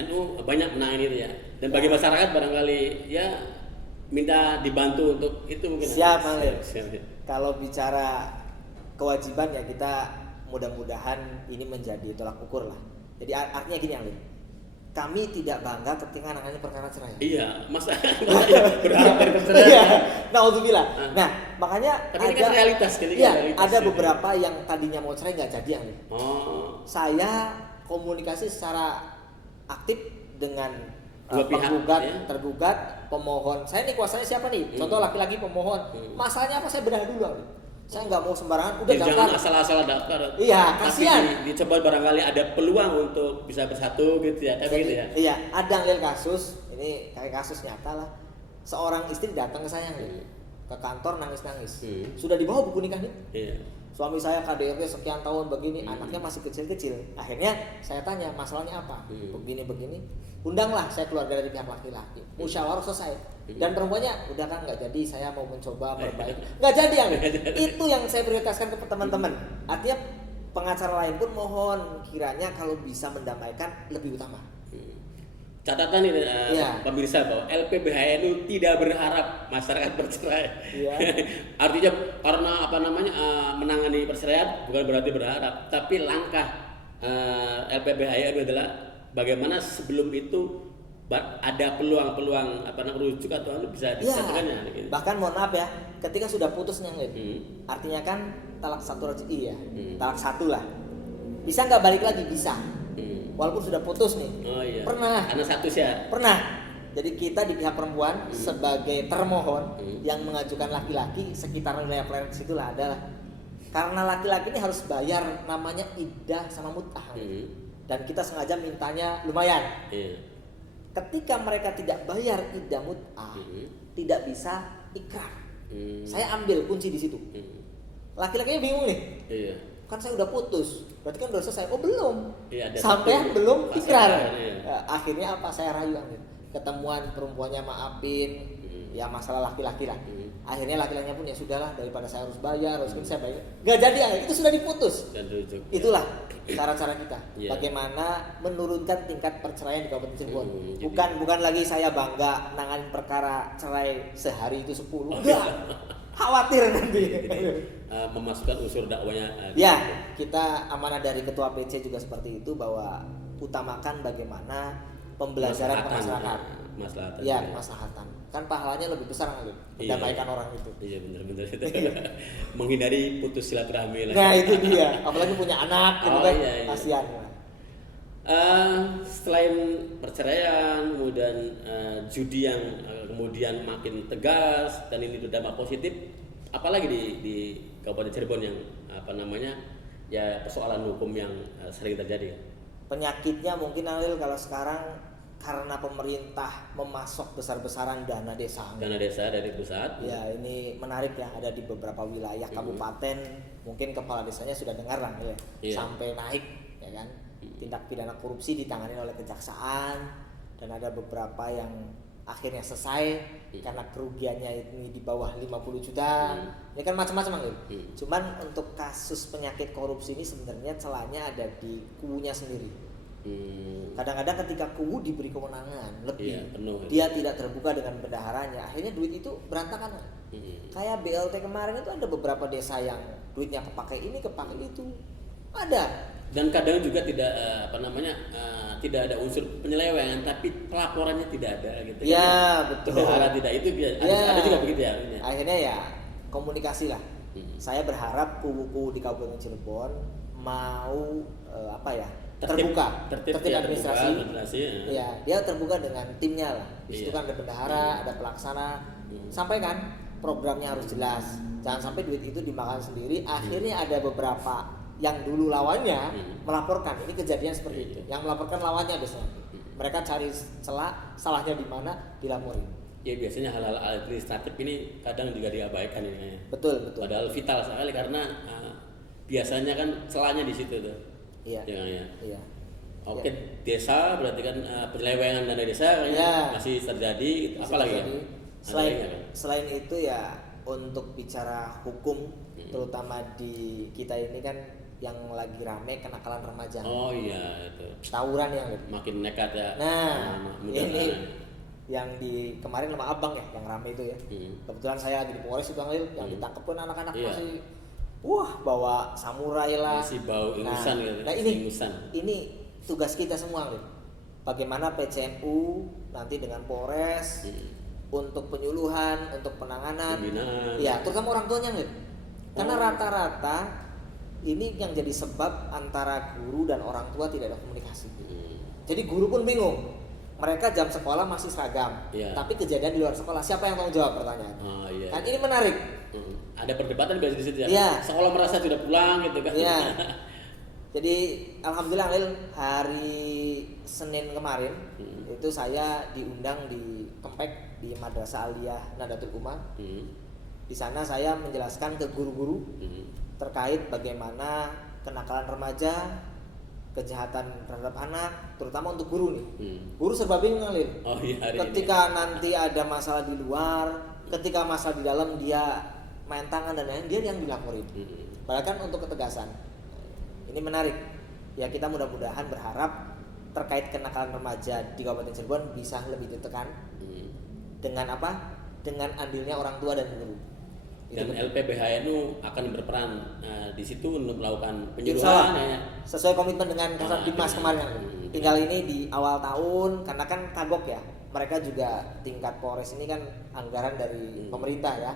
NU banyak menangani itu ya. Dan bagi masyarakat barangkali ya minta dibantu untuk itu mungkin. Siap. Kalau bicara kewajiban ya kita mudah-mudahan ini menjadi tolak ukur lah. Jadi artinya gini Alin. Kami tidak bangga ketika nangani perkara cerai. Iya, masa berharap dari perceraian. Iya. Naudzubillah. Nah, makanya tapi ini kan realitas ada beberapa yang tadinya mau cerai nggak jadi yang ini. Saya komunikasi secara aktif dengan penggugat, tergugat, pemohon. Saya nih kuasanya siapa nih? Contoh laki-laki pemohon. Masalahnya apa? Saya bedah dulu. Saya nggak mau sembarangan udah daftar. Jangan asal-asal daftar. Iya, kasihan. Dicoba barangkali ada peluang untuk bisa bersatu gitu ya. Tapi gitu ya. Iya, ada kasus, ini kayak kasus nyata lah. Seorang istri datang ke saya ke kantor nangis-nangis. Sudah dibawa buku nikahnya. Iya. Suami saya KDRT sekian tahun begini, anaknya masih kecil-kecil. Akhirnya saya tanya, masalahnya apa? Begini-begini. Undanglah saya keluarga dari pihak laki-laki. Musyawarah selesai. Dan perempuannya udah kan nggak jadi, saya mau mencoba perbaiki. Nggak jadi itu yang saya prioritaskan ke teman-teman. Artinya pengacara lain pun mohon kiranya kalau bisa mendamaikan lebih utama. Catatan ini pemirsa bahwa LPBHNU tidak berharap masyarakat bercerai. Iya. Artinya karena menangani perceraian bukan berarti berharap, tapi langkah LPBHNU adalah bagaimana sebelum itu ada peluang rujuk atau bisa disatukannya. Gitu. Bahkan mohon maaf ya, ketika sudah putus nih, artinya kan talak satu raj'i ya, talak satu lah. Bisa nggak balik lagi? Bisa. Walaupun sudah putus nih. Oh iya. Pernah. Karena status ya. Pernah. Jadi kita di pihak perempuan sebagai termohon yang mengajukan laki-laki sekitar wilayah pelayanan situlah adalah karena laki-laki ini harus bayar namanya iddah sama mut'ah. Dan kita sengaja mintanya lumayan. Ketika mereka tidak bayar iddah mut'ah, tidak bisa ikrar. Saya ambil kunci di situ. Laki-lakinya bingung nih. Iya. Kan saya udah putus, berarti kan udah selesai. Oh belum, sampai belum ikrar. Akhirnya apa? Saya rayu, ketemuan perempuannya maafin, ya masalah laki-laki lah. Akhirnya laki-lakinya pun ya sudahlah, daripada saya harus bayar, harus saya bayar. Gak jadi, itu sudah diputus. Itulah cara-cara kita. Bagaimana menurunkan tingkat perceraian di Kabupaten Cirebon. Bukan lagi saya bangga nanganin perkara cerai sehari itu 10. Enggak. Khawatir nanti. Memasukkan unsur dakwanya. Ya, kita amanah dari Ketua PC juga seperti itu, bahwa utamakan bagaimana pembelajaran ke masyarakat. Maslahatan. Ya, kemaslahatan. Kan pahalanya lebih besar kan, mendamaikan orang itu. Iya, benar-benar itu. Menghindari putus silaturahmi. Nah, itu dia. Apalagi punya anak gitu kan. Kasihan. Selain perceraian, kemudian judi yang kemudian makin tegas dan ini berdampak positif, apalagi di Kabupaten Cirebon yang ya persoalan hukum yang sering terjadi. Penyakitnya mungkin Alil kalau sekarang karena pemerintah memasok besar-besaran dana desa dari pusat. Ya, ini menarik ya, ada di beberapa wilayah kabupaten, mungkin kepala desanya sudah dengar lah ya, sampai naik ya kan. Tindak pidana korupsi ditangani oleh kejaksaan, dan ada beberapa yang akhirnya selesai karena kerugiannya ini di bawah 50 juta. Ini kan macam-macam kan. Cuman untuk kasus penyakit korupsi ini sebenarnya celahnya ada di kubunya sendiri. Kadang-kadang ketika kubu diberi kewenangan lebih, dia tidak terbuka dengan bendaharanya, akhirnya duit itu berantakan. Kayak BLT kemarin itu ada beberapa desa yang duitnya kepakai ini, kepakai itu, ada. Dan kadang juga tidak tidak ada unsur penyelewengan, tapi pelaporannya tidak ada gitu. Ya, betul. Bendahara tidak itu ada juga begitu ya. Akhirnya ya komunikasi lah. Saya berharap kubu-kubu di Kabupaten Cirebon mau terbuka, tertib administrasi. Ya, dia terbuka dengan timnya lah. Di situ kan ada bendahara, ada pelaksana. Sampaikan programnya harus jelas. Jangan sampai duit itu dimakan sendiri. Akhirnya ada beberapa yang dulu lawannya melaporkan ini kejadian seperti itu. Yang melaporkan lawannya biasanya. Mereka cari celah, salahnya di mana, dilaporin. Ya, biasanya hal-hal administratif ini kadang juga diabaikan ini. Betul. Padahal vital sekali karena biasanya kan celahnya di situ tuh. Iya. Oke, desa berarti kan penyelewengan dana desa masih terjadi. Apalagi ya? Selain itu ya, untuk bicara hukum, terutama di kita ini kan yang lagi rame kenakalan remaja. Oh iya, itu. Tawuran yang makin nekat ya. Nah, ini yang di kemarin sama abang ya, yang rame itu ya. Kebetulan saya lagi di Polres itu yang ditangkap pun anak-anak masih bawa samurai lah. Masih bau ingusan gitu. Nah ini tugas kita semua Lid. Bagaimana PCMU nanti dengan Polres untuk penyuluhan, untuk penanganan. Pembinaan. Ya, terutama orang tuanya Lid. Karena rata-rata ini yang jadi sebab antara guru dan orang tua tidak ada komunikasi. Jadi guru pun bingung. Mereka jam sekolah masih seragam, tapi kejadian di luar sekolah siapa yang tanggung jawab, pertanyaan. Kan ini menarik. Ada perdebatan di situ ya. Sekolah merasa sudah pulang gitu kan. Iya. Jadi alhamdulillah hari Senin kemarin itu saya diundang di Kempek di Madrasah Aliyah Nadatul Umah. Di sana saya menjelaskan ke guru-guru terkait bagaimana kenakalan remaja, kejahatan terhadap anak, terutama untuk guru nih. Guru serba bingung Lid. Ketika nanti ada masalah di luar, ketika masalah di dalam dia main tangan dan lain-lain, dia yang dilaporin. Padahal kan untuk ketegasan. Ini menarik. Ya, kita mudah-mudahan berharap terkait kenakalan remaja di Kabupaten Cirebon bisa lebih ditekan. Dengan apa? Dengan andilnya orang tua dan guru. Dan LPBHNU akan berperan di situ untuk melakukan penyuluhan sesuai komitmen dengan Kasat Dimas kemarin. Tinggal ini di awal tahun, karena kan kagok ya, mereka juga tingkat Polres ini kan anggaran dari pemerintah ya,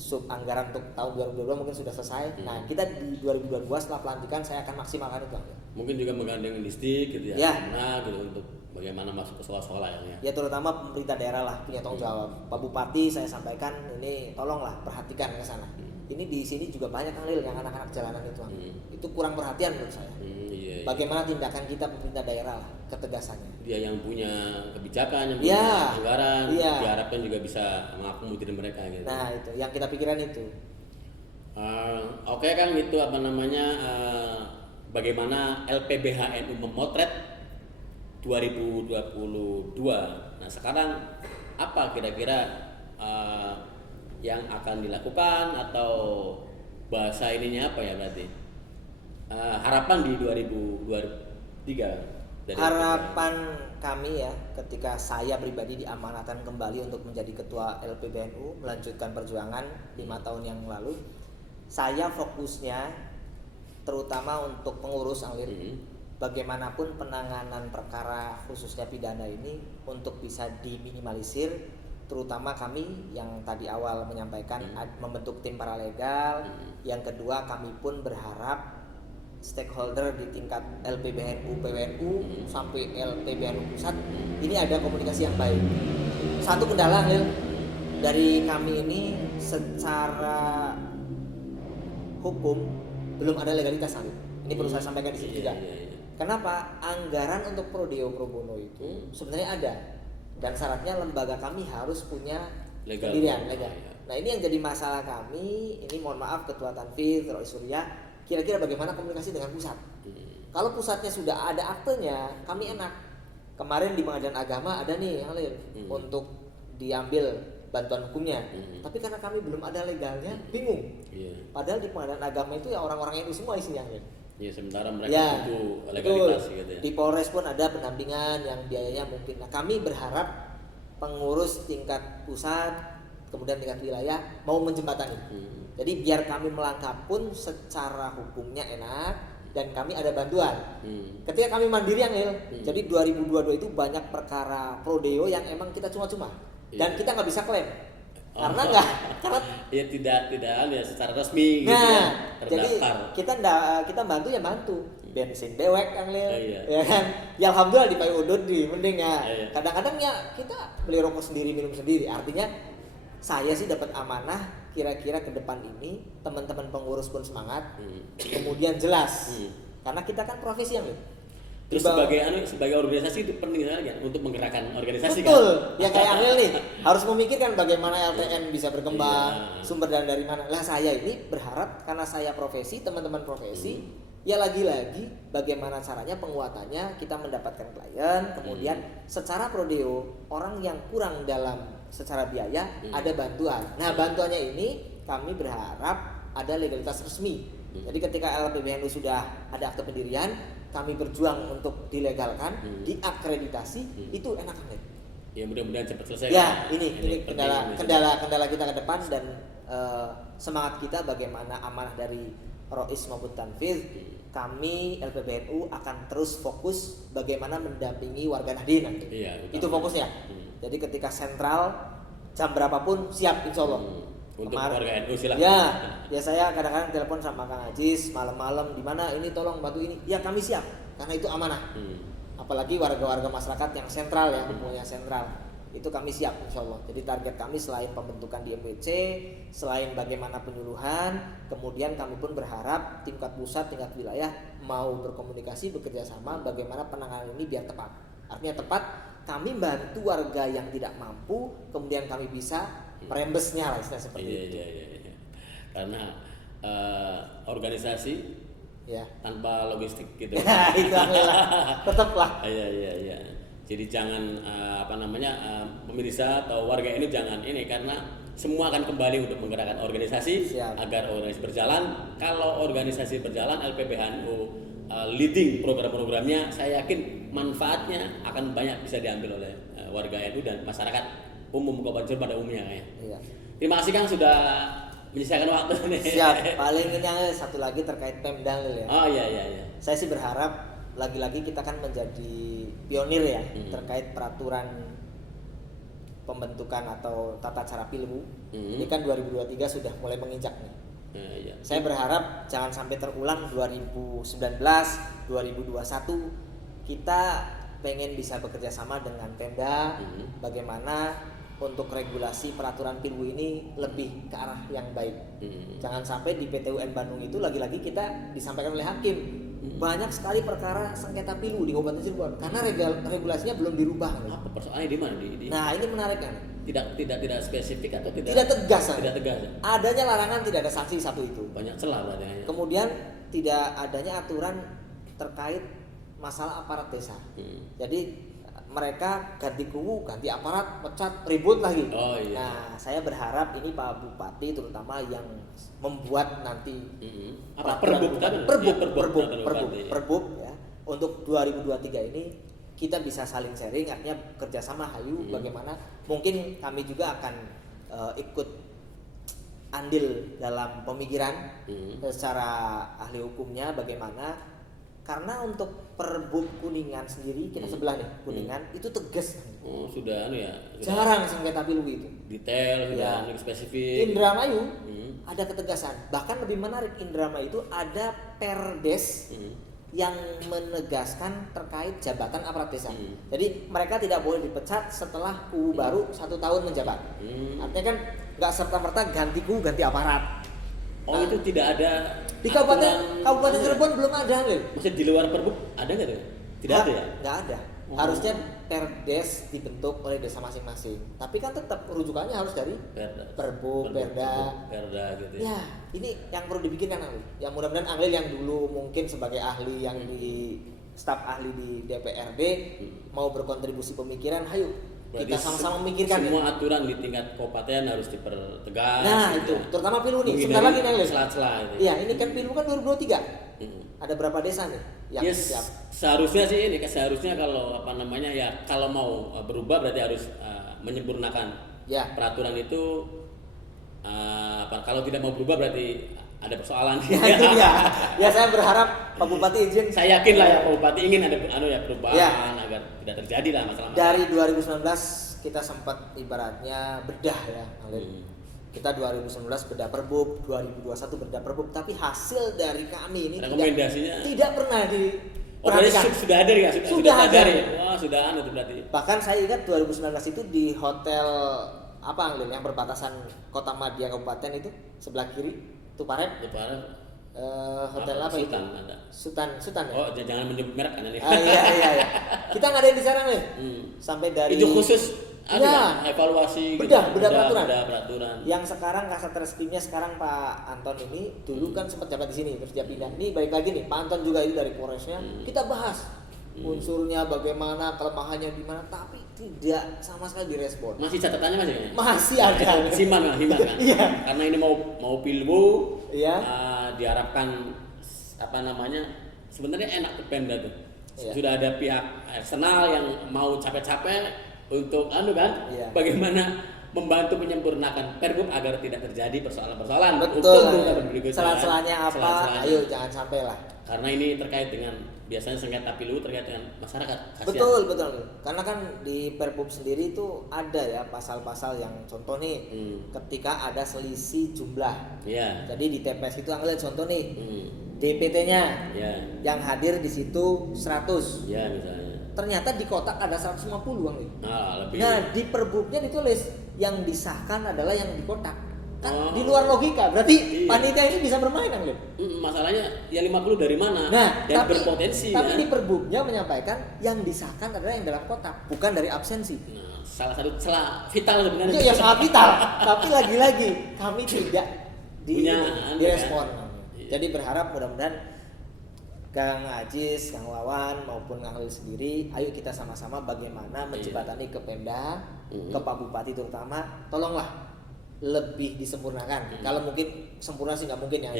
sub anggaran untuk tahun 2022 mungkin sudah selesai. Nah, kita di 2022 setelah pelantikan saya akan maksimalkan itu. Mungkin juga menggandeng distrik gitu ya. Gitu untuk bagaimana masuk ke sekolah-sekolah ya. Ya, terutama pemerintah daerah lah punya tanggung jawab. Pak Bupati saya sampaikan ini tolonglah perhatikan ke sana. Ini di sini juga banyak yang anak-anak jalanan itu. Itu kurang perhatian menurut saya. Bagaimana tindakan kita pemerintah daerah lah, ketegasannya. Dia yang punya kebijakan, yang punya anggaran, diharapkan juga bisa mengakomodir mereka gitu. Nah, itu yang kita pikiran itu. Oke Kang, itu bagaimana LPBHNU memotret 2022. Nah, sekarang apa kira-kira yang akan dilakukan atau bahasa ininya apa ya berarti? Harapan di 2023 dari harapan kami ya, ketika saya pribadi diamanatkan kembali untuk menjadi ketua LPBNU melanjutkan perjuangan 5 tahun yang lalu, saya fokusnya terutama untuk pengurus Anglir, bagaimanapun penanganan perkara khususnya pidana ini untuk bisa diminimalisir, terutama kami yang tadi awal menyampaikan membentuk tim paralegal. Yang kedua, kami pun berharap stakeholder di tingkat LPBNU, PWNU sampai LPBNU pusat ini ada komunikasi yang baik. Satu kendala dari kami ini secara hukum belum ada legalitas. Ini perlu saya sampaikan di sini juga. Kenapa? Anggaran untuk pro deo pro bono itu sebenarnya ada, dan syaratnya lembaga kami harus punya pendirian legal. Nah, ini yang jadi masalah kami. Ini mohon maaf Ketua Tanfidz, Rois Surya, kira-kira bagaimana komunikasi dengan pusat? Kalau pusatnya sudah ada aktenya, kami enak. Kemarin di Pengadilan Agama ada nih untuk diambil bantuan hukumnya, tapi karena kami belum ada legalnya, bingung. Padahal di Pengadilan Agama itu ya orang-orang NU semua isinya. Ya, sementara mereka butuh legalitas gitu ya. Di Polres pun ada pendampingan yang biayanya mungkin. Nah, kami berharap pengurus tingkat pusat kemudian tingkat wilayah mau menjembatani. Jadi biar kami melangkah pun secara hukumnya enak dan kami ada bantuan. Ketika kami mandiri jadi 2022 itu banyak perkara prodeo yang emang kita cuma-cuma dan kita nggak bisa klaim. Karena ya tidak ya secara resmi gitu ya, terdaftar. Jadi kita bantu ya bantu bensin dewek ya kan, ya alhamdulillah di Udud di mending ya. Kadang-kadang ya kita beli rokok sendiri minum sendiri. Artinya saya sih dapat amanah kira-kira ke depan ini teman-teman pengurus pun semangat, kemudian jelas karena kita kan profesi Terus sebagai organisasi itu penting sekali kan untuk menggerakkan organisasi. Betul. Kan? Ya kayak Angel nih harus memikirkan bagaimana LTN bisa berkembang, sumber dana dari mana. Lah saya ini berharap karena saya profesi, teman-teman profesi, ya lagi-lagi bagaimana caranya penguatannya kita mendapatkan klien, kemudian secara prodeo orang yang kurang dalam secara biaya ada bantuan. Nah, bantuannya ini kami berharap ada legalitas resmi. Jadi ketika LPBNU sudah ada akte pendirian, kami berjuang untuk dilegalkan, diakreditasi, itu enak banget. Ya mudah-mudahan cepat selesai. Ya, ini kendala kita ke depan dan semangat kita bagaimana amanah dari Rois maupun Tanfidz, kami LPBNU akan terus fokus bagaimana mendampingi warga Nahdien. Itu fokusnya. Jadi ketika sentral jam berapapun siap insya Allah. Untuk warga NU silahkan. Ya saya kadang-kadang telepon sama Kang Ajis malam-malam di mana ini tolong bantu ini. Ya kami siap karena itu amanah. Apalagi warga-warga masyarakat yang sentral ya, hubungannya sentral. Itu kami siap insya Allah. Jadi target kami selain pembentukan di MPC, selain bagaimana penyuluhan, kemudian kami pun berharap tingkat pusat, tingkat wilayah mau berkomunikasi, bekerja sama bagaimana penanganan ini biar tepat. Artinya tepat, kami bantu warga yang tidak mampu, kemudian kami bisa merembesnya lah istilah seperti itu. Iya. Karena organisasi tanpa logistik gitu. Itu tetaplah. Iya. Jadi jangan pemirsa atau warga ini jangan ini karena semua akan kembali untuk menggerakkan organisasi agar organisasi berjalan. Kalau organisasi berjalan, LPBNU leading program-programnya, saya yakin manfaatnya akan banyak bisa diambil oleh warga NU dan masyarakat umum Kabupaten Cirebon pada umumnya ya. Terima kasih Kang sudah menyediakan waktu nih. Siap. Paling ini satu lagi terkait Pemda ya. Oh iya. Saya sih berharap lagi-lagi kita kan menjadi pionir ya terkait peraturan pembentukan atau tata cara pilmu. Ini kan 2023 sudah mulai menginjak nih. Saya berharap jangan sampai terulang 2019, 2021 kita pengen bisa bekerja sama dengan Pemda bagaimana untuk regulasi peraturan pilmu ini lebih ke arah yang baik. Jangan sampai di PT UN Bandung itu lagi-lagi kita disampaikan oleh hakim banyak sekali perkara sengketa pilu di Kabupaten Cirebon karena regulasinya belum dirubah. Apa persoalannya di mana? Nah ini menarik kan? Tidak spesifik atau tidak tegas. Tidak tegas. Adanya larangan, tidak ada sanksi satu itu. Banyak celah berarti. Kemudian tidak adanya aturan terkait masalah aparat desa. Jadi mereka ganti kubu, ganti aparat, pecat, ribut lagi. Oh iya. Nah, saya berharap ini Pak Bupati terutama yang membuat nanti Perbub ya untuk 2023 ini kita bisa saling sharing, artinya kerjasama hayu bagaimana mungkin kami juga akan ikut andil dalam pemikiran secara ahli hukumnya bagaimana. Karena untuk Perbub Kuningan sendiri kita sebelah nih Kuningan itu tegas. Oh sudah ya. Jarang sengketa pilu itu. Detail sudah Ya. spesifik. Indramayu ada ketegasan. Bahkan lebih menarik Indramayu itu ada perdes yang menegaskan terkait jabatan aparat desa. Jadi mereka tidak boleh dipecat setelah kubu baru 1 tahun menjabat. Artinya kan nggak serta-merta ganti kubu ganti aparat. Oh itu tidak ada di Kabupaten Cirebon belum ada nih. Maksudnya di luar Perbub ada nggak tuh? Tidak ada ya? Nggak ada. Harusnya perdes dibentuk oleh desa masing-masing. Tapi kan tetap rujukannya harus dari Perbub, Perda gitu ya. Ya, ini yang perlu dipikirkan Anglil. Yang mudah-mudahan Anglil yang dulu mungkin sebagai ahli yang di staf ahli di DPRD mau berkontribusi pemikiran, ayo Berarti kita sama-sama memikirkan semua ya. aturan di tingkat kabupaten harus dipertegas. Nah gitu itu, ya. terutama pilu nih. Mungkin Sebentar dari lagi nih Anglil. Sela-sela itu. Iya, ini kan pilu kan 2023. Ada berapa desa nih yang siap? Seharusnya sih ini seharusnya kalau kalau mau berubah berarti harus menyempurnakan peraturan itu. Kalau tidak mau berubah berarti ada persoalan. Ya saya berharap Pak Bupati izin. Saya yakin lah ya Pak Bupati ingin ada perubahan agar tidak terjadi lah masalah. Dari 2019 kita sempat ibaratnya bedah ya, kita 2019 bedah Perbub, 2021 bedah Perbub, tapi hasil dari kami ini rekomendasinya tidak pernah diperhatikan. Sudah ada ya? Sudah ada. Wah, sudah ada itu berarti. Bahkan saya ingat 2019 itu di hotel Anglil yang berbatasan Kota Madia Kabupaten itu sebelah kiri, Tuparep. Hotel apa itu? Sultan ya? Oh, jangan menyebut merek kan ini. Iya. Kita ngadain di sana nih. Sampai dari itu khusus evaluasi bedah peraturan. Yang sekarang Kasat Reskrimnya sekarang Pak Anton ini dulu kan sempat jabat di sini terus dia pindah. Nih balik lagi nih Pak Anton juga itu dari Polresnya. Kita bahas unsurnya bagaimana, kelemahannya di mana, tapi tidak sama sekali direspon. Masih catatannya masih ada. Himan kan. Iya. Karena ini mau pilbu. Iya. Diharapkan sebenarnya enak ke Pemda tuh. Iya. Sudah ada pihak eksternal yang mau capek-capek untuk bagaimana membantu menyempurnakan Perbub agar tidak terjadi persoalan-persoalan. Betul. Salah-salahnya apa? Ayo jangan sampai lah. Karena ini terkait dengan biasanya sengketa pilu terkait dengan masyarakat. Kasian. Betul. Karena kan di Perbub sendiri itu ada ya pasal-pasal yang contoh nih ketika ada selisih jumlah. Iya. Jadi di TPS itu Anglil contoh nih. DPT-nya yang hadir di situ 100. Iya misalnya. Ternyata di kotak ada 150 Anglil. Lebih. Nah, di Perbubnya ditulis yang disahkan adalah yang di kotak. Kan di luar logika. Berarti panitia ini bisa bermain Anglil. Masalahnya ya 50 dari mana? Nah, dan berpotensi. Tapi di Perbubnya menyampaikan yang disahkan adalah yang dalam kotak, bukan dari absensi. Nah, salah satu celah vital sebenarnya. Itu ya sangat vital. Tapi lagi-lagi kami tidak direspon. Jadi berharap mudah-mudahan Kang Ajis, Kang Wawan maupun Kang Anglil sendiri, ayo kita sama-sama bagaimana menjembatani ke Pemda, ke Pak Bupati terutama, tolonglah lebih disempurnakan. Kalau mungkin sempurna sih nggak mungkin ya.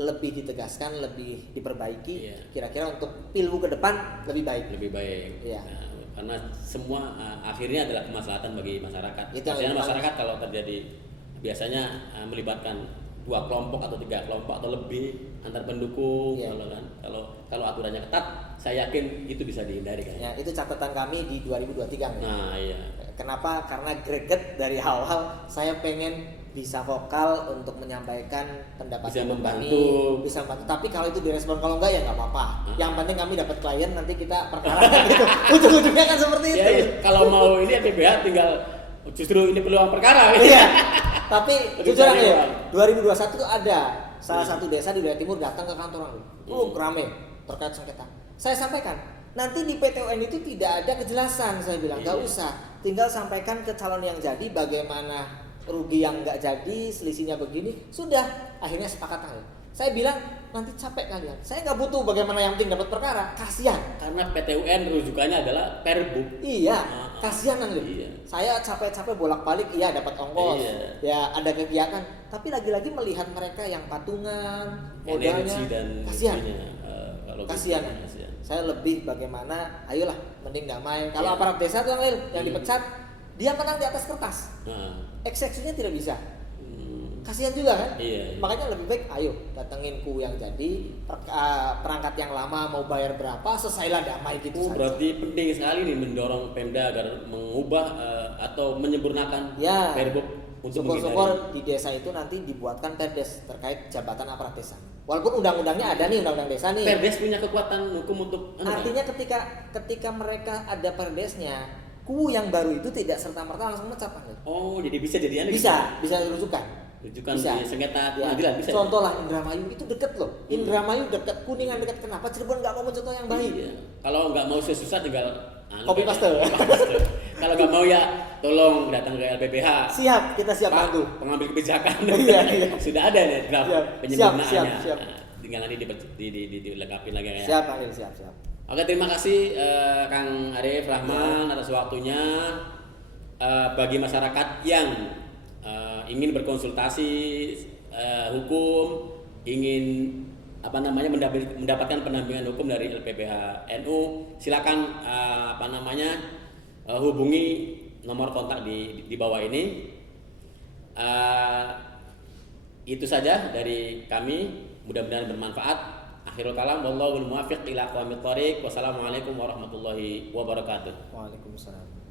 Lebih ditegaskan, lebih diperbaiki. Kira-kira untuk pilbu ke depan lebih baik. Iya. Nah, karena semua akhirnya adalah kemaslahatan bagi masyarakat. Biasanya masyarakat kalau terjadi biasanya melibatkan 2 kelompok atau 3 kelompok atau lebih antar pendukung. Kalau aturannya ketat, saya yakin itu bisa dihindari kan. Ya, itu catatan kami di 2023. Nah, iya. Kenapa? Karena greget dari awal saya pengen bisa vokal untuk menyampaikan pendapat bisa membantu. Tapi kalau itu direspon, kalau enggak ya nggak apa-apa. Yang penting kami dapat klien, nanti kita perkara gitu. Ujung-ujungnya kan seperti itu. Kalau mau ini PBH tinggal justru ini peluang perkara. Iya. Tapi jujur aja, 2021 tuh ada salah satu desa di wilayah timur datang ke kantor rame terkait sengketa. Saya sampaikan, nanti di PTUN itu tidak ada kejelasan, saya bilang nggak usah, tinggal sampaikan ke calon yang jadi bagaimana rugi yang nggak jadi, selisihnya begini, sudah akhirnya sepakat Saya bilang nanti capek kalian. Saya nggak butuh bagaimana yang penting dapat perkara. Kasihan. Karena PTUN rujukannya adalah Perbuk. Iya, kasihan kan. Iya. Saya capek-capek bolak-balik, iya dapat ongkos. Iya. Ya ada kegiatan. Tapi lagi-lagi melihat mereka yang patungan, modalnya, Energi dan kasihan. Kasihan. Saya lebih bagaimana, ayolah mending damai. Kalau Iya. aparat desa tuh yang dipecat, dia menang di atas kertas. Nah. Eksekusinya tidak bisa. Kasihan juga kan? Iya. Makanya lebih baik ayo datengin ku yang jadi perangkat yang lama mau bayar berapa, selesailah damai gitu saja. Berarti penting sekali nih mendorong Pemda agar mengubah atau menyempurnakan Ya. Perbuk untuk Syukur-syukur di desa itu nanti dibuatkan perdes terkait jabatan aparat desa. Walaupun undang-undangnya ada nih, undang-undang desa nih. Perdes punya kekuatan hukum untuk Artinya ketika mereka ada perdesnya, ku yang baru itu tidak serta-merta langsung mecat kan? Oh, jadi bisa jadi Bisa dirujukan. Rujukan Bisa. di sengketa Ya. pengadilan bisa. Contoh lah Indramayu itu deket loh. Indramayu deket, Kuningan deket. Kenapa Cirebon nggak mau mencontoh yang baik? Iya. Kalau nggak mau susah tinggal Copy paste. Kalau nggak mau ya tolong datang ke LPPH. Siap, kita siap Pak, bantu. pengambil kebijakan. Iya. Sudah ada nih draft Siap. penyempurnaannya. Siap. Nah, tinggal nanti dilengkapi lagi ya. Siap, Pak siap. Oke, terima kasih Kang Arif Rahman atas waktunya. Bagi masyarakat yang ingin berkonsultasi hukum, ingin mendapatkan pendampingan hukum dari LPPH NU, silakan hubungi nomor kontak di bawah ini. Itu saja dari kami, mudah-mudahan bermanfaat. Akhirul kalam, wallahul muwaffiq ila aqwamit thoriq. Wassalamualaikum warahmatullahi wabarakatuh. Waalaikumsalam.